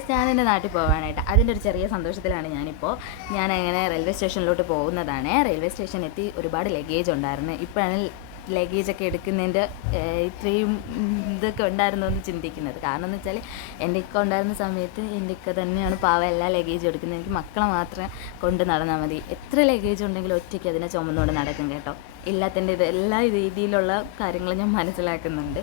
Guys, ഞാൻ എൻ്റെ നാട്ടിൽ പോകാനായിട്ട് അതിൻ്റെ ഒരു ചെറിയ സന്തോഷത്തിലാണ് ഞാനിപ്പോൾ. ഞാൻ റെയിൽവേ സ്റ്റേഷനിലോട്ട് പോകുന്നതാണ്. റെയിൽവേ സ്റ്റേഷൻ എത്തി. ഒരുപാട് ലഗേജ് ഉണ്ടായിരുന്നു. ഇപ്പോഴാണ് ലഗേജൊക്കെ എടുക്കുന്നതിൻ്റെ ഇത്രയും ഇതൊക്കെ ഉണ്ടായിരുന്നു എന്ന് ചിന്തിക്കുന്നത്. കാരണം എന്ന് വെച്ചാൽ എൻ്റെ ഇക്ക ഉണ്ടായിരുന്ന സമയത്ത് എൻ്റെ ഇക്ക തന്നെയാണ് പാവം എല്ലാ ലഗേജും എടുക്കുന്നത്. എനിക്ക് മക്കളെ മാത്രം കൊണ്ട് നടന്നാൽ മതി. എത്ര ലഗേജ് ഉണ്ടെങ്കിലും ഒറ്റയ്ക്ക് അതിനെ ചുമന്നുകൊണ്ട് നടക്കും കേട്ടോ. എല്ലാത്തിൻ്റെ എല്ലാ രീതിയിലുള്ള കാര്യങ്ങളും ഞാൻ മനസ്സിലാക്കുന്നുണ്ട്.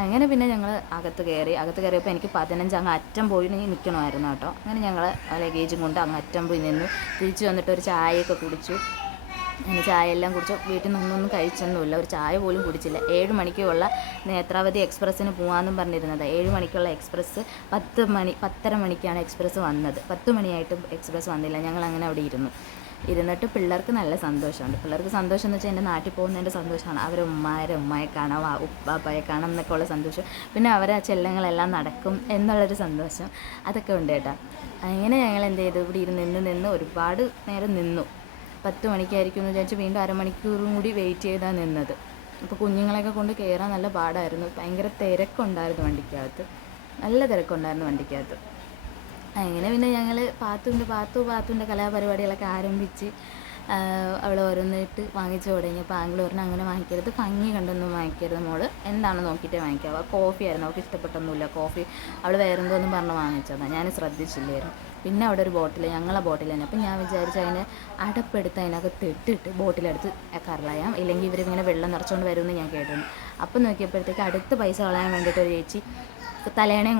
അങ്ങനെ പിന്നെ ഞങ്ങൾ അകത്ത് കയറിയപ്പോൾ എനിക്ക് 15 അങ്ങ് അറ്റം പോയി നിൽക്കണമായിരുന്നു കേട്ടോ. അങ്ങനെ ഞങ്ങൾ ലഗേജും കൊണ്ട് അങ്ങ് അറ്റം പോയി നിന്നു. തിരിച്ച് വന്നിട്ട് ഒരു ചായയൊക്കെ കുടിച്ചു. അങ്ങനെ ചായ എല്ലാം കുടിച്ചു. വീട്ടിൽ നിന്നൊന്നും കഴിച്ചൊന്നുമില്ല, ഒരു ചായ പോലും കുടിച്ചില്ല. 7 മണിക്കുള്ള നേത്രാവതി എക്സ്പ്രസ്സിന് പോകാമെന്നും പറഞ്ഞിരുന്നത്. 7 മണിക്കുള്ള എക്സ്പ്രസ് 10:30 മണിക്കാണ് എക്സ്പ്രസ് വന്നത്. 10 മണിയായിട്ടും എക്സ്പ്രസ് വന്നില്ല. ഞങ്ങൾ അങ്ങനെ അവിടെ ഇരുന്നിട്ട് പിള്ളേർക്ക് നല്ല സന്തോഷമുണ്ട്. പിള്ളേർക്ക് സന്തോഷം എന്ന് വെച്ചാൽ എൻ്റെ നാട്ടിൽ പോകുന്നതിൻ്റെ സന്തോഷമാണ്. അവരെ ഉമ്മയെ കാണാം, ഉപ്പാപ്പയെ കാണാം എന്നൊക്കെ ഉള്ള സന്തോഷം. പിന്നെ അവരെ ചെല്ലങ്ങളെല്ലാം നടക്കും എന്നുള്ളൊരു സന്തോഷം, അതൊക്കെ ഉണ്ട് കേട്ടോ. അങ്ങനെ ഞങ്ങൾ എന്ത് ചെയ്തു, ഇവിടെ നിന്ന് ഒരുപാട് നേരം നിന്നു. 10 മണിക്കായിരിക്കും എന്ന് വിചാരിച്ച് വീണ്ടും അരമണിക്കൂറും കൂടി വെയിറ്റ് ചെയ്താണ് നിന്നത്. അപ്പോൾ കുഞ്ഞുങ്ങളെയൊക്കെ കൊണ്ട് കയറാൻ നല്ല പാടായിരുന്നു. ഭയങ്കര തിരക്കുണ്ടായിരുന്നു വണ്ടിക്കകത്ത്, നല്ല തിരക്കുണ്ടായിരുന്നു വണ്ടിക്കകത്ത്. അങ്ങനെ പിന്നെ ഞങ്ങൾ പാത്തുവിൻ്റെ കലാപരിപാടികളൊക്കെ ആരംഭിച്ച് അവൾ ഓരോന്നിട്ട് വാങ്ങിച്ചു തുടങ്ങി. ബാംഗ്ലൂരിന് അങ്ങനെ വാങ്ങിക്കരുത്, ഭംഗി കണ്ടൊന്നും വാങ്ങിക്കരുത് മോള്, എന്താണ് നോക്കിയിട്ടേ വാങ്ങിക്കാവുക. കോഫി ആയിരുന്നു, അവൾക്ക് ഇഷ്ടപ്പെട്ടൊന്നുമില്ല കോഫി. അവൾ വേറെന്തോന്നും പറഞ്ഞ് വാങ്ങിച്ചതാണ്, ഞാൻ ശ്രദ്ധിച്ചില്ലായിരുന്നു. പിന്നെ അവിടെ ഒരു ബോട്ടിൽ, ഞങ്ങളെ ബോട്ടിൽ തന്നെ. അപ്പം ഞാൻ വിചാരിച്ചു അതിനെ അടപ്പെടുത്ത് അതിനകത്ത് ഇട്ടിട്ട് ബോട്ടിലെടുത്ത് കളയാം, ഇല്ലെങ്കിൽ ഇവരിങ്ങനെ വെള്ളം നിറച്ചുകൊണ്ട് വരുമെന്ന് ഞാൻ കേട്ടിരുന്നു. അപ്പം നോക്കിയപ്പോഴത്തേക്ക് അടുത്ത് പൈസ കളയാൻ വേണ്ടിയിട്ട് ഒരു ചേച്ചി തലയണയും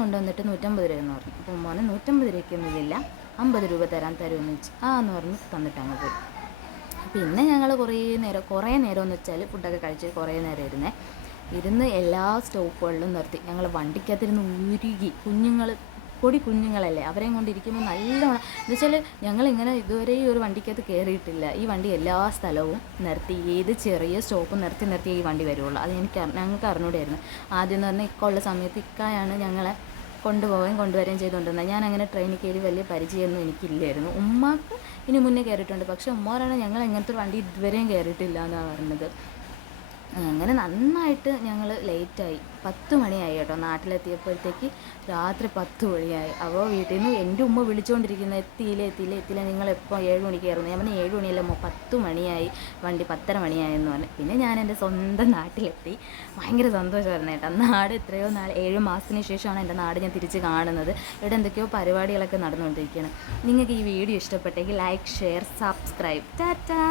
കൊണ്ടുവന്നിട്ട് 150 രൂപയെന്ന് പറഞ്ഞു. അപ്പം മോനെ 150 രൂപയ്ക്കൊന്നുമില്ല, 50 രൂപ തരുമെന്ന് വെച്ച് എന്ന് പറഞ്ഞ് തന്നിട്ട് അങ്ങ് പോയി. പിന്നെ ഞങ്ങൾ കുറേ നേരം എന്ന് വെച്ചാൽ ഫുഡൊക്കെ കഴിച്ച് കുറേ നേരം ഇരുന്ന് എല്ലാ സ്റ്റോപ്പുകളിലും നിർത്തി. ഞങ്ങൾ വണ്ടിക്കകത്തിരുന്ന് ഉരുകി. കുഞ്ഞുങ്ങളല്ലേ, അവരെയും കൊണ്ടിരിക്കുമ്പോൾ നല്ലോണം എന്ന് വെച്ചാൽ ഞങ്ങളിങ്ങനെ ഇതുവരെ ഈ ഒരു വണ്ടിക്കകത്ത് കയറിയിട്ടില്ല. ഈ വണ്ടി എല്ലാ സ്ഥലവും നിർത്തി, ഏത് ചെറിയ സ്റ്റോപ്പ് നിർത്തി ഈ വണ്ടി വരുള്ളൂ. അത് ഞങ്ങൾക്ക് അറിഞ്ഞൂടായിരുന്നു. ആദ്യം എന്ന് പറഞ്ഞാൽ ഇക്ക ഉള്ള സമയത്ത് ഇക്കയാണ് ഞങ്ങളെ കൊണ്ടുവരികയും ചെയ്തുകൊണ്ടിരുന്നത്. ഞാൻ അങ്ങനെ ട്രെയിനിൽ കയറി വലിയ പരിചയമൊന്നും എനിക്കില്ലായിരുന്നു. ഉമ്മാക്ക് ഇനി മുന്നേ കയറിയിട്ടുണ്ട്, പക്ഷേ ഉമ്മാരാണ് ഞങ്ങൾ ഇങ്ങനത്തെ ഒരു വണ്ടി ഇതുവരെയും കയറിയിട്ടില്ല എന്നാണ് പറഞ്ഞത്. അങ്ങനെ നന്നായിട്ട് ഞങ്ങൾ ലേറ്റായി. 10 മണിയായി കേട്ടോ. നാട്ടിലെത്തിയപ്പോഴത്തേക്ക് രാത്രി 10 മണിയായി. അപ്പോൾ വീട്ടിൽ നിന്ന് എൻ്റെ ഉമ്മ വിളിച്ചുകൊണ്ടിരിക്കുന്നത്, എത്തിയില്ല, നിങ്ങളെപ്പോൾ 7 മണിക്ക് കയറുന്നു. ഞാൻ പറഞ്ഞു 7 മണിയല്ല, 10 മണിയായി, വണ്ടി 10:30 മണിയായെന്ന് പറഞ്ഞു. പിന്നെ ഞാൻ എൻ്റെ സ്വന്തം നാട്ടിലെത്തി. ഭയങ്കര സന്തോഷമായിരുന്നു കേട്ടോ. നാട് എത്രയോ 7 മാസത്തിന് ശേഷമാണ് എൻ്റെ നാട് ഞാൻ തിരിച്ച് കാണുന്നത്. ഇവിടെ എന്തൊക്കെയോ പരിപാടികളൊക്കെ നടന്നുകൊണ്ടിരിക്കുകയാണ്. നിങ്ങൾക്ക് ഈ വീഡിയോ ഇഷ്ടപ്പെട്ടെങ്കിൽ ലൈക്ക്, ഷെയർ, സബ്സ്ക്രൈബ്. ടാറ്റാ.